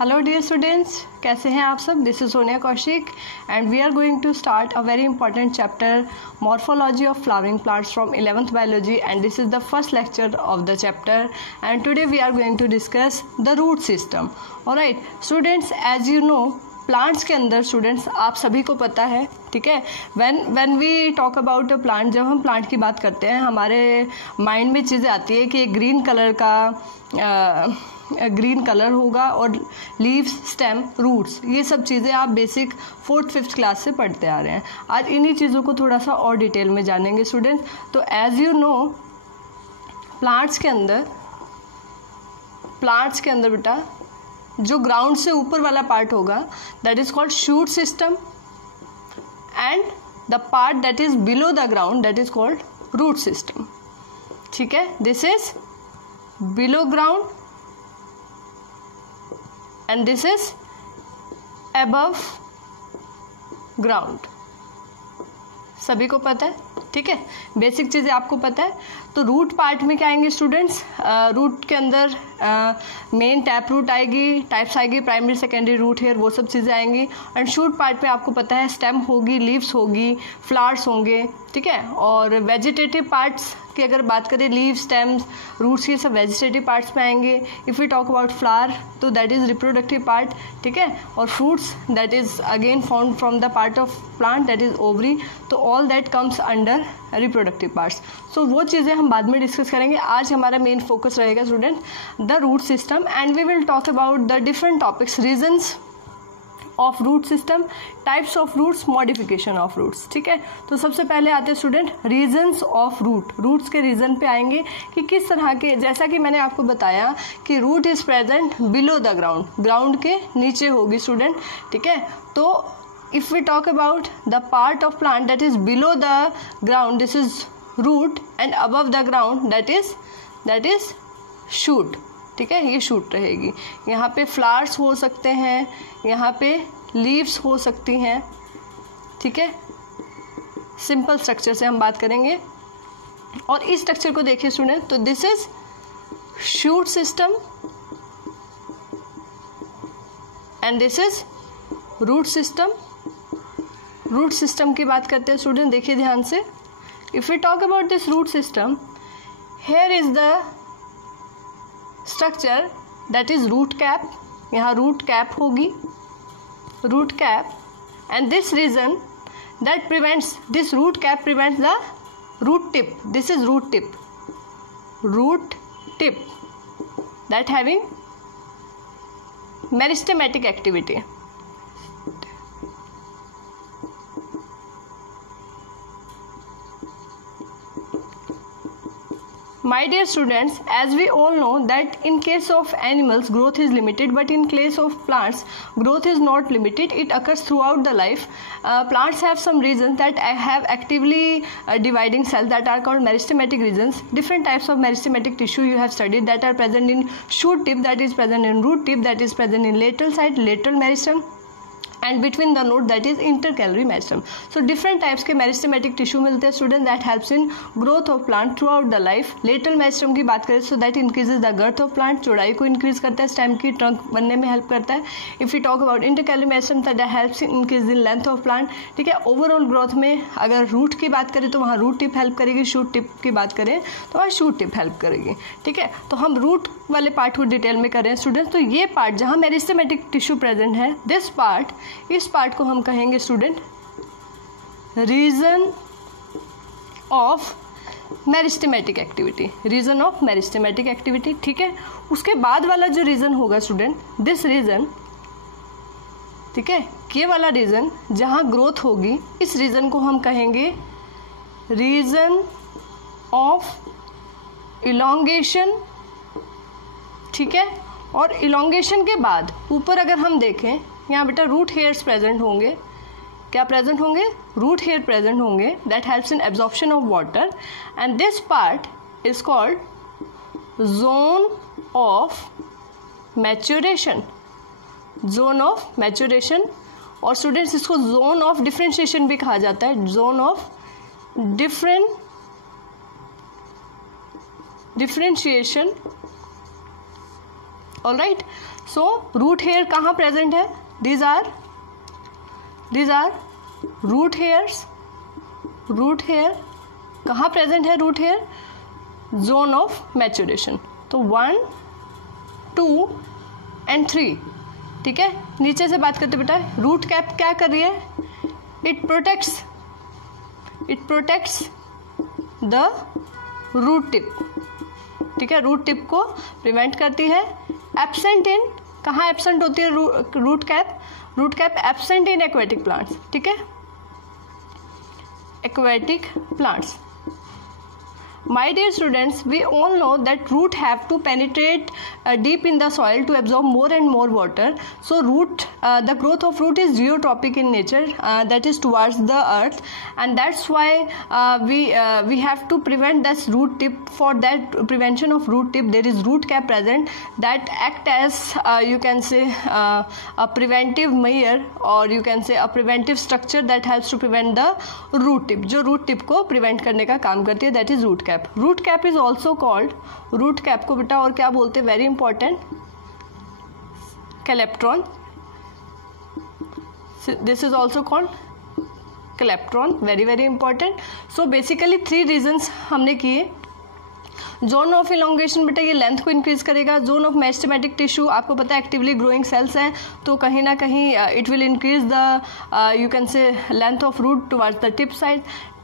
Hello dear students, कैसे हैं आप सब। This is Sonia Kaushik and we are going to start a very important chapter morphology of flowering plants from 11th biology and this is the first lecture of the chapter and today we are going to discuss the root system. Alright students, as you know plants के अंदर students आप सभी को पता है, ठीक है, when we talk about a plant, जब हम प्लांट की बात करते हैं हमारे माइंड में चीज़ें आती है कि ग्रीन कलर का ग्रीन कलर होगा और लीव्स, स्टेम, रूट्स, ये सब चीज़ें आप बेसिक 4th-5th क्लास से पढ़ते आ रहे हैं। आज इन्हीं चीज़ों को थोड़ा सा और डिटेल में जानेंगे स्टूडेंट्स। तो एज यू नो प्लांट्स के अंदर बेटा जो ग्राउंड से ऊपर वाला पार्ट होगा that is called shoot system and the part that is below the ground that is called root system. ठीक है, this is below ground and this is above ground। सभी को पता है, ठीक है, बेसिक चीज़ें आपको पता है। तो रूट पार्ट में क्या आएंगे स्टूडेंट्स, रूट के अंदर मेन टैप रूट आएगी, टाइप्स आएगी, प्राइमरी सेकेंडरी रूट हेयर, वो सब चीज़ें आएंगी। एंड शूट पार्ट में आपको पता है स्टेम होगी, लीव्स होगी, फ्लावर्स होंगे, ठीक है। और वेजिटेटिव पार्ट्स की अगर बात करें, लीव, स्टेम्स, रूट्स, ये सब वेजिटेटिव पार्ट्स में आएंगे। If you talk about flower तो दैट इज़ रिप्रोडक्टिव पार्ट, ठीक है। और fruits that is again found from the part of plant that is ovary. तो all that comes under reproductive parts. So वो चीज़ें हम बाद में डिस्कस करेंगे। आज हमारा मेन फोकस रहेगा student the root system and we will talk about the different topics, reasons of root system, types of roots, modification of roots. ठीक है, तो सबसे पहले आते हैं student regions of root. Roots के रीजन पे आएंगे कि किस तरह के, जैसा कि मैंने आपको बताया कि root is present below the ground, ground के नीचे होगी स्टूडेंट, ठीक है। तो if we talk about the part of plant that is below the ground this is root and above the ground that is shoot, ठीक है, ये shoot रहेगी। यहाँ पे फ्लावर्स हो सकते हैं, यहाँ पे लीव्स हो सकती हैं, ठीक है। सिंपल स्ट्रक्चर से हम बात करेंगे और इस स्ट्रक्चर को देखिए स्टूडेंट, तो this is shoot system and this is root system. Root system की बात करते हैं स्टूडेंट, देखिए ध्यान से। If you talk about this root system, here is the structure that is root cap. यहाँ रूट कैप होगी, root cap, and this region that prevents, this root cap prevents the root tip. This is root tip that having meristematic activity. My dear students, as we all know that in case of animals growth is limited, but in case of plants growth is not limited, it occurs throughout the life. Plants have some regions that have actively dividing cells that are called meristematic regions. Different types of meristematic tissue you have studied that are present in shoot tip, that is present in root tip, that is present in lateral side, lateral meristem, and between the node that is intercalary meristem. So different types के meristematic tissue मिलते हैं student that helps in growth of plant throughout the life. Lateral meristem की बात करें so that increases the girth of plant, चौड़ाई को increase करता है, stem की trunk बनने में help करता है. If we talk about intercalary meristem that helps in increase in length of plant, ठीक है। overall growth में अगर root की बात करें तो वहाँ root tip help करेगी, shoot tip की बात करें तो वहाँ shoot tip help करेगी, ठीक है। तो हम root वाले पार्ट को डिटेल में कर रहे हैं स्टूडेंट। तो ये पार्ट जहाँ मेरिस्टेमेटिक टिश्यू प्रेजेंट है, दिस पार्ट, इस पार्ट को हम कहेंगे student region of meristematic activity, region of meristematic activity, ठीक है। उसके बाद वाला जो रीजन होगा स्टूडेंट, दिस रीजन, ठीक है, ये वाला रीजन जहाँ ग्रोथ होगी, इस रीजन को हम कहेंगे रीजन ऑफ इलोंगेशन, ठीक है। और इलोंगेशन के बाद ऊपर अगर हम देखें, यहाँ बेटा रूट हेयर्स प्रेजेंट होंगे, क्या प्रेजेंट होंगे, रूट हेयर प्रेजेंट होंगे, that helps in absorption of water and this part is called zone of maturation, zone of maturation. और स्टूडेंट्स इसको जोन ऑफ डिफरेंशिएशन भी कहा जाता है, zone of differentiation alright. So root hair कहाँ present है? these are root hairs. Root hair कहाँ present है? Root hair zone of maturation. तो 1, 2 एंड 3. ठीक है, नीचे से बात करते बेटा. रूट कैप क्या कर रही है? It protects the root tip. ठीक है, रूट टिप को प्रिवेंट करती है. एब्सेंट इन, कहाँ एब्सेंट होती है root cap? Root cap absent in aquatic plants. ठीक है, aquatic plants. My dear students, we all know that root have to penetrate deep in the soil to absorb more and more water. So the growth of root is geotropic in nature, that is towards the earth, and that's why we have to prevent this root tip. For that prevention of root tip, there is root cap present that act as you can say a preventive measure, or you can say a preventive structure that helps to prevent the root tip. जो root tip को prevent करने का काम करती है, that is root cap. Root cap is also called, root cap को बेटा और क्या बोलते हैं? Very important, calyptron. This is also called calyptron. Very very important. So basically 3 reasons हमने किए. जोन ऑफ इलोंगेशन बेटा ये लेंथ को इंक्रीज करेगा. जोन ऑफ मेरिस्टेमेटिक टिश्यू आपको पता है एक्टिवली ग्रोइंग सेल्स हैं, तो कहीं ना कहीं it will increase the you can say length of root towards the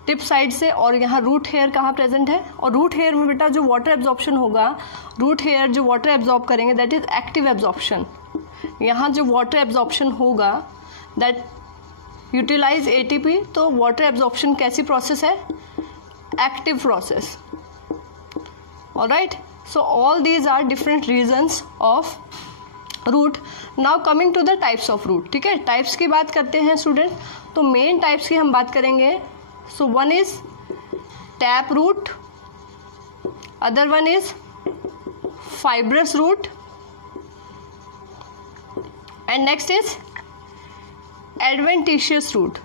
tip side से. और यहाँ रूट हेयर कहाँ प्रेजेंट है? और रूट हेयर में बेटा जो वाटर एब्जॉर्प्शन होगा, रूट हेयर जो वाटर एब्जॉर्ब करेंगे दैट इज एक्टिव एब्जॉर्प्शन. यहाँ जो वाटर एब्जॉर्प्शन होगा दैट यूटिलाइज एटीपी. तो वाटर एब्जॉर्प्शन कैसी प्रोसेस है? Active process. Alright. So all these are different regions of root. Now coming to the types of root. ठीक है, types की बात करते हैं स्टूडेंट. तो मेन टाइप्स की हम बात करेंगे. So one is tap root, other one is fibrous root, and next is adventitious root.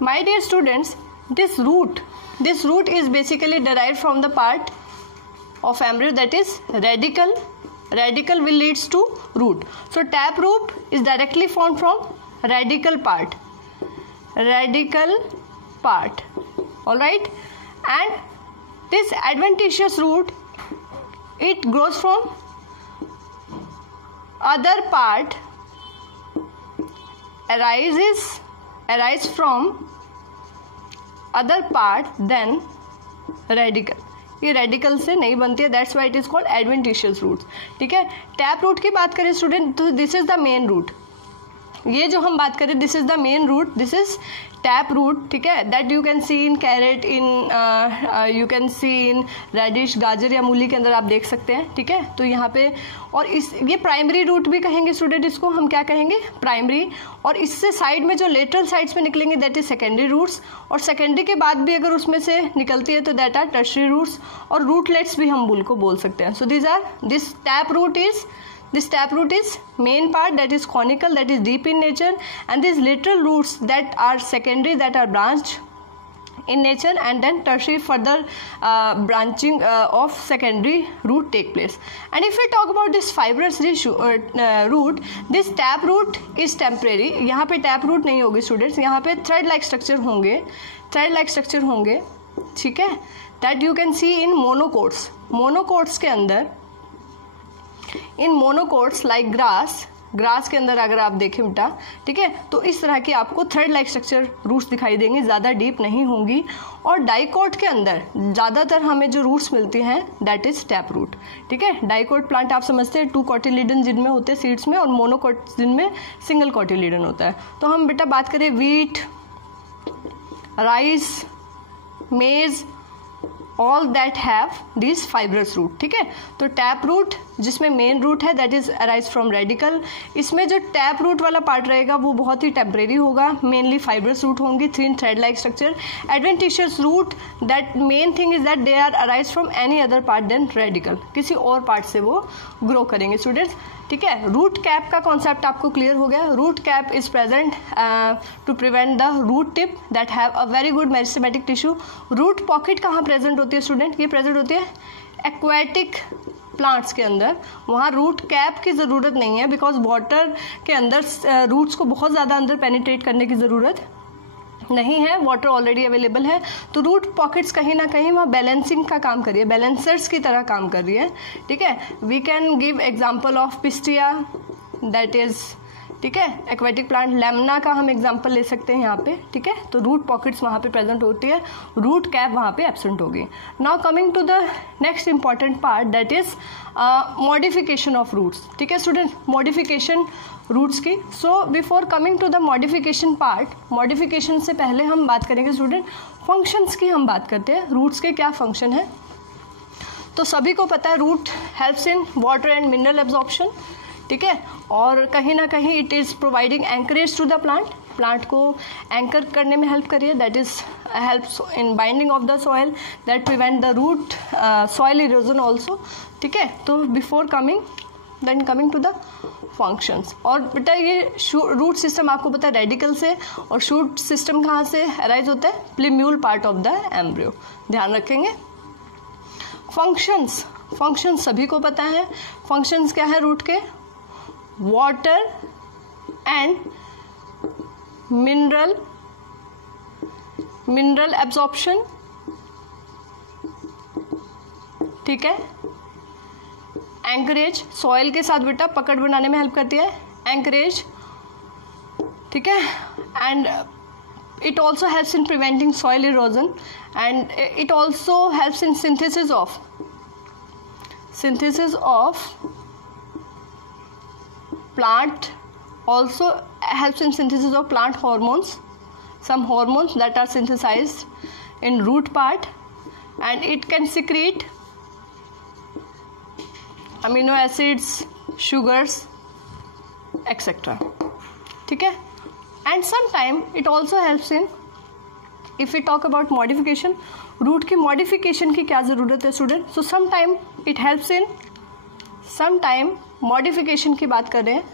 My dear students, this root is basically derived from the part of embryo that is radicle. Radicle will leads to root. So tap root is directly formed from radical part. All right. And this adventitious root, it grows from other part, arise from other part than radical. ये radical से नहीं बनती है, that's why it is called adventitious root. ठीक है, tap root की बात करें स्टूडेंट तो this is the main root. ये जो हम बात करें this is the main root, this is tap root. ठीक है, that you can see in carrot, in you can see in radish, गाजर या मूली के अंदर आप देख सकते हैं. ठीक है, तो यहाँ पे और इस ये प्राइमरी रूट भी कहेंगे स्टूडेंट, इसको हम क्या कहेंगे? प्राइमरी. और इससे साइड में जो लेटरल साइड्स में निकलेंगे दैट इज सेकेंडरी रूट्स. और सेकेंडरी के बाद भी अगर उसमें से निकलती है तो दैट आर टर्शरी रूट्स. और रूटलेट्स भी हम को बोल सकते हैं. So this tap root is main part that is conical, that is deep in nature, and these lateral roots that are secondary, that are branched in nature, and then tertiary further branching of secondary root take place. And if we talk about this fibrous root, this tap root is temporary. यहाँ पे tap root नहीं होगी students, यहाँ पे thread like structure होंगे. ठीक है, that you can see in monocots. monocots के अंदर इन मोनोकोट्स लाइक ग्रास के अंदर अगर आप देखें बेटा, ठीक है, तो इस तरह की आपको थ्रेड लाइक स्ट्रक्चर रूट्स दिखाई देंगी, ज़्यादा डीप नहीं होंगी. और डाइकोट के अंदर ज़्यादातर हमें जो रूट्स मिलती हैं दैट इज टैप रूट. ठीक है, डाइकोट प्लांट आप समझते हैं 2 कॉटिलीडन जिनमें होते हैं सीड्स में, और मोनोकोट जिनमें सिंगल कॉटिलीडन होता है. तो हम बेटा बात करें wheat, rice, maize, all that have this fibrous root. ठीक है, तो टैप रूट जिसमें मेन रूट है that is arise from radical. इसमें जो टैप रूट वाला पार्ट रहेगा वो बहुत ही टेम्परेरी होगा, मेनली फाइब्रस रूट होंगी, thin thread like structure. Adventitious root that main thing is that they are arise from any other part than radical, किसी और पार्ट से वो ग्रो करेंगे स्टूडेंट्स. ठीक है। रूट कैप का कॉन्सेप्ट आपको क्लियर हो गया। Root cap is present to prevent the root tip that have a very good meristematic tissue. Root pocket कहाँ प्रेजेंट होती है स्टूडेंट? ये प्रेजेंट होती है एक्वाटिक प्लांट्स के अंदर। वहाँ रूट कैप की ज़रूरत नहीं है, बिकॉज वाटर के अंदर रूट्स को बहुत ज़्यादा अंदर पेनिट्रेट करने की ज़रूरत नहीं है, वाटर ऑलरेडी अवेलेबल है। तो रूट पॉकेट्स कहीं ना कहीं वहाँ बैलेंसिंग का काम कर रही है, बैलेंसर्स की तरह काम कर रही है, ठीक है। We can give example of Pistia, that is, ठीक है, एक्वेटिक प्लांट। लेमना का हम एग्जांपल ले सकते हैं यहाँ पे, ठीक है। तो रूट पॉकेट्स वहाँ पे प्रेजेंट होती है, रूट कैप वहाँ पे एब्सेंट होगी। Now coming to the next important part, that is modification of roots, ठीक है स्टूडेंट, मॉडिफिकेशन रूट्स की। So before coming to the modification part, modification से पहले हम बात करेंगे स्टूडेंट फंक्शंस की। हम बात करते हैं रूट्स के क्या फंक्शन है। तो सभी को पता है root helps in water and mineral absorption, ठीक है, और कहीं ना कहीं it is providing anchorage to the plant, plant को एंकर करने में हेल्प करिए, that is helps in binding of the soil, that prevent the root soil erosion also, ठीक है। तो before coming to the functions, और बेटा ये रूट सिस्टम आपको पता है रेडिकल से, और शूट सिस्टम कहाँ से अराइज होता है? प्लीम्यूल पार्ट ऑफ द एम्ब्रियो, ध्यान रखेंगे। फंक्शंस सभी को पता है। फंक्शंस क्या है रूट के? वाटर एंड मिनरल एब्जॉर्प्शन, ठीक है। एंकरेज, सॉइल के साथ बेटा पकड़ बनाने में हेल्प करती है, एंकरेज, ठीक है। And it also helps in preventing soil erosion, and it also helps in synthesis of plant, also helps in synthesis of plant hormones, some hormones that are synthesized in root part, and it can secrete amino acids, sugars, etc, ठीक है। and sometime it also helps in, if we talk about modification, root की modification की क्या ज़रूरत है student? so sometime it helps in, sometime modification की बात कर रहे हैं,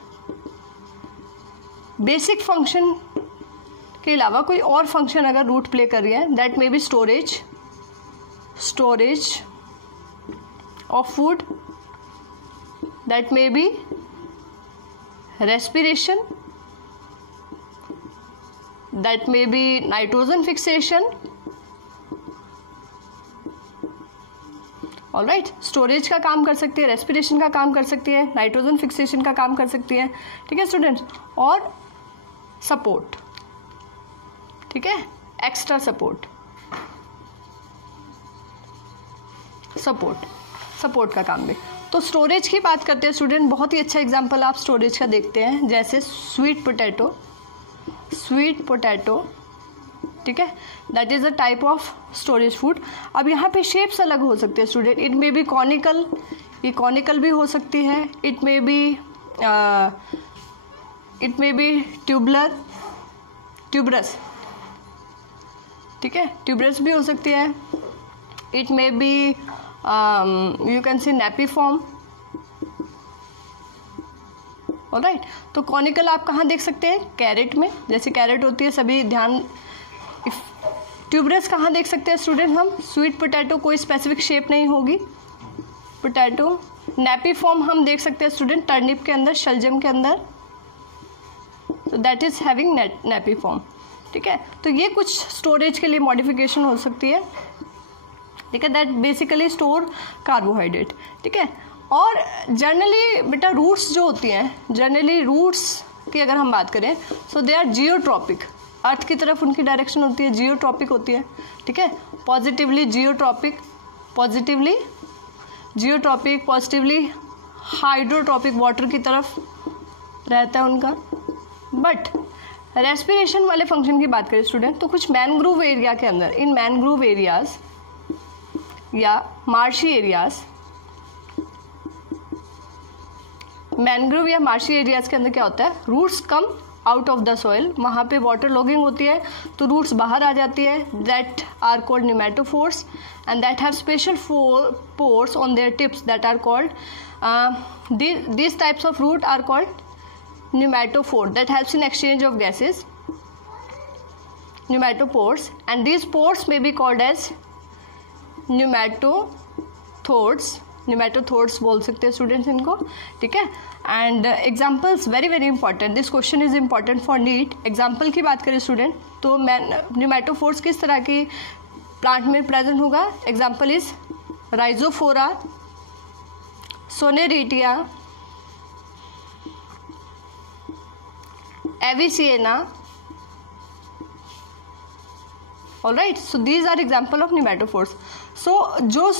बेसिक फंक्शन के अलावा कोई और फंक्शन अगर रूट प्ले कर रही है, that may be storage of food, that may be respiration, that may be nitrogen fixation, alright. Storage का काम कर सकती है, रेस्पिरेशन का काम कर सकती है, नाइट्रोजन फिक्सेशन का काम कर सकती है, ठीक है स्टूडेंट्स। और सपोर्ट, ठीक है, एक्स्ट्रा सपोर्ट का काम भी। तो स्टोरेज की बात करते हैं स्टूडेंट, बहुत ही अच्छा एग्जांपल आप स्टोरेज का देखते हैं, जैसे स्वीट पोटैटो, ठीक है, that is a type of storage food. अब यहाँ पे शेप्स अलग हो सकते हैं student, it may be conical, ये कॉनिकल भी हो सकती है, इट मे बी ट्यूबरस, ठीक है, ट्यूबरस भी हो सकती है, it may be you can C napiform, alright. तो कॉनिकल आप कहाँ देख सकते हैं? कैरेट में, जैसे कैरेट होती है, सभी ध्यान। ट्यूबरस कहाँ देख सकते हैं स्टूडेंट हम? स्वीट पोटैटो, कोई स्पेसिफिक शेप नहीं होगी, पोटैटो। नेपीफॉर्म हम देख सकते हैं स्टूडेंट टर्निप के अंदर, शलजम के अंदर, तो दैट इज हैविंग नेपीफॉर्म, ठीक है। तो ये कुछ स्टोरेज के लिए मॉडिफिकेशन हो सकती है, ठीक है, दैट बेसिकली स्टोर कार्बोहाइड्रेट, ठीक है। और जनरली बेटा रूट्स जो होती हैं, जनरली रूट्स की अगर हम बात करें, सो दे आर जियोट्रॉपिक, अर्थ की तरफ उनकी डायरेक्शन होती है, जियोट्रॉपिक होती है, ठीक है। पॉजिटिवली हाइड्रोट्रॉपिक, वाटर की तरफ रहता है उनका। बट रेस्पिरेशन वाले फंक्शन की बात करें स्टूडेंट, तो कुछ मैनग्रोव एरिया के अंदर, इन मैनग्रोव एरियाज या मार्शी एरियाज, मैनग्रोव या मार्शी एरियाज के अंदर क्या होता है? Roots come out of the soil, वहाँ पे वाटर लॉगिंग होती है, तो रूट्स बाहर आ जाती है, that are called pneumatophores, and that have special pores on their tips that are called These types of root are called pneumatophore, that helps in exchange of gases, pneumatophores, and these pores may be called as pneumatothores बोल सकते हैं students इनको, ठीक है. And examples very very important, this question is important for NEET. Example की बात करें student तो न्यूमेटोफोर्स किस तरह की प्लांट में प्रेजेंट होगा. Example is Rhizophora, Sonneratia, Avicennia. Alright, so these are example of pneumatophores. So जो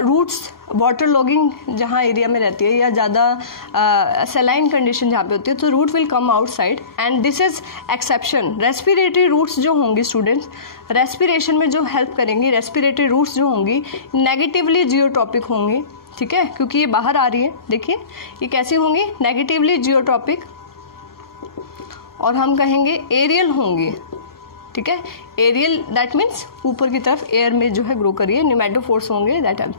रूट्स वाटर लॉगिंग जहाँ एरिया में रहती है या ज़्यादा सेलाइन कंडीशन जहाँ पे होती है, तो root will come outside, and this is exception. Respiratory roots जो होंगी स्टूडेंट्स, रेस्पिरेशन में जो हेल्प करेंगी, रेस्पिरेटरी रूट्स जो होंगी नेगेटिवली जियोट्रॉपिक होंगी, ठीक है, क्योंकि ये बाहर आ रही है. देखिए ये कैसी होंगी, नेगेटिवली जियोट्रॉपिक, और हम कहेंगे एरियल होंगी, ठीक है. एरियल दैट मीन्स ऊपर की तरफ एयर में जो है ग्रो करिए. न्यूमेटोफोर्स होंगे दैट हेल्प.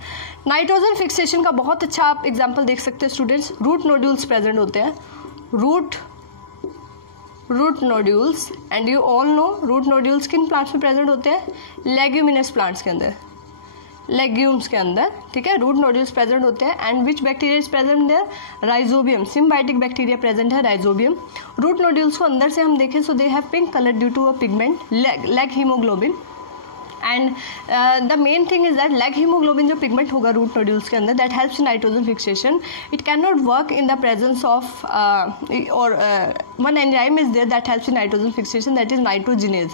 नाइट्रोजन फिक्सेशन का बहुत अच्छा आप एग्जांपल देख सकते हैं स्टूडेंट्स. रूट नोड्यूल्स प्रेजेंट होते हैं, root nodules, and you all know root nodules किन प्लांट्स में प्रेजेंट होते हैं, लेग्यूमिनस प्लांट्स के अंदर, लेग्यूम्स के अंदर, ठीक है. रूट नोड्यूल्स प्रेजेंट होते हैं. And which bacteria is present there, Rhizobium, symbiotic bacteria present है, राइजोबियम. रूट नोड्यूल्स को अंदर से हम देखें so they have pink colour due to a pigment leg haemoglobin. And the main thing is that leg haemoglobin जो pigment होगा root nodules के अंदर, that helps in nitrogen fixation. It can not work in the presence of और one enzyme is there that helps in nitrogen fixation, that is nitrogenase.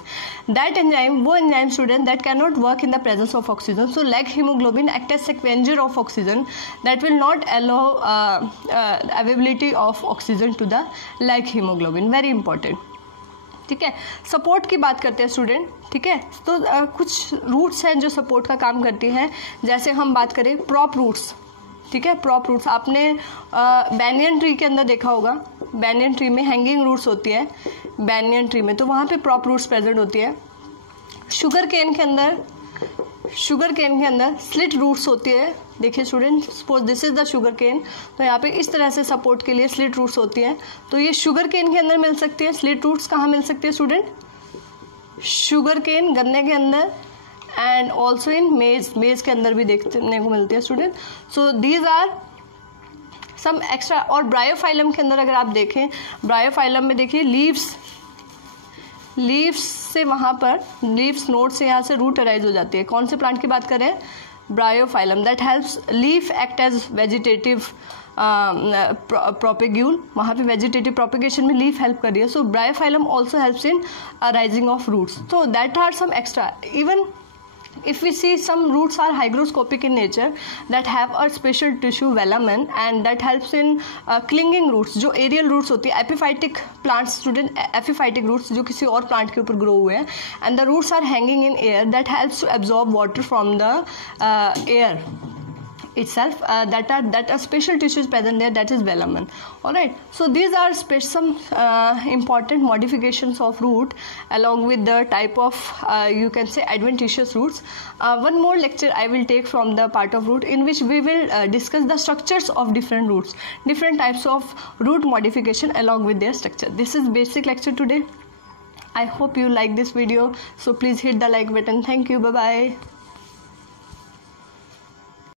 That enzyme, वो enzyme student that can not work in the presence of oxygen. So leg haemoglobin act as scavenger of oxygen, that will not allow availability of oxygen to the leg haemoglobin. Very important, ठीक है. Support की बात करते हैं student, ठीक है. तो कुछ रूट्स हैं जो सपोर्ट का काम करती हैं. जैसे हम बात करें प्रॉप रूट्स, ठीक है. प्रॉप रूट्स आपने बैनियन ट्री के अंदर देखा होगा, बैनियन ट्री में हैंगिंग रूट्स होती है, बैनियन ट्री में, तो वहाँ पे प्रॉप रूट्स प्रेजेंट होती है. शुगर केन के अंदर स्लिट रूट्स होती है. देखिए student, suppose this is the sugarcane, तो यहाँ पे इस तरह से सपोर्ट के लिए स्लिट रूट्स होती हैं. तो ये शुगर केन के अंदर मिल सकती है. स्लिट रूट्स कहाँ मिल सकती है स्टूडेंट, शुगर केन, गन्ने के अंदर, एंड ऑल्सो इन मेज के अंदर भी देखने को मिलती है student. So these are some extra. और ब्रायोफाइलम के अंदर अगर आप देखें, ब्रायोफाइलम में देखिए लीव्स से वहाँ पर लीव्स नोड से यहाँ से रूट अराइज हो जाती है. कौन से प्लांट की बात करें, Bryophyllum. That helps leaf act as vegetative propagule, वहाँ पे वेजिटेटिव प्रोपेगेशन में लीफ हेल्प कर रही है. So Bryophyllum also helps in arising of roots. तो that are some extra. Even if we see some roots are hygroscopic in nature, that have a special tissue velamen, and that helps in clinging roots. जो aerial roots होती है, epiphytic plants student, epiphytic roots जो किसी और plant के ऊपर grow हुए हैं, and the roots are hanging in air, that helps to absorb water from the air itself. That a special tissue is present there, that is velamen. All right, so these are some important modifications of root along with the type of you can say adventitious roots. One more lecture I will take from the part of root, in which we will discuss the structures of different roots, different types of root modification along with their structure. This is basic lecture today. I hope you like this video, so please hit the like button. Thank you. Bye bye.